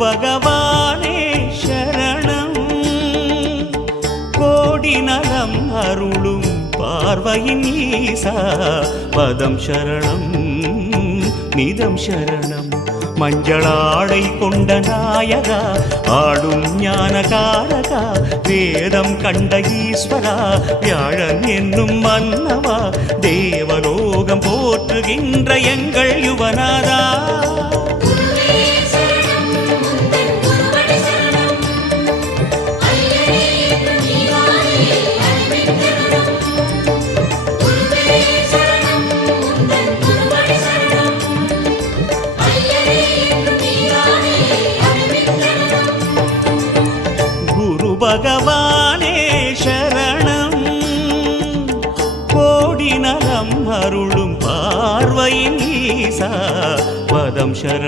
பகவானே சரணம் கோடி நலம் அருளும் பார்வையின் ஈசா பதம் சரணம் நிதம் சரணம் மஞ்சளாடை கொண்ட நாயகா ஆடும் ஞானகாரகா வேதம் கண்ட ஈஸ்வரா வியாழன் என்னும் மன்னவா தேவலோகம் போற்றுகின்ற எங்கள் யுவனாதா பகவானே சரணம் கோடி நலம் அருளும் பார்வையின் ஈசா பதம் சரணம்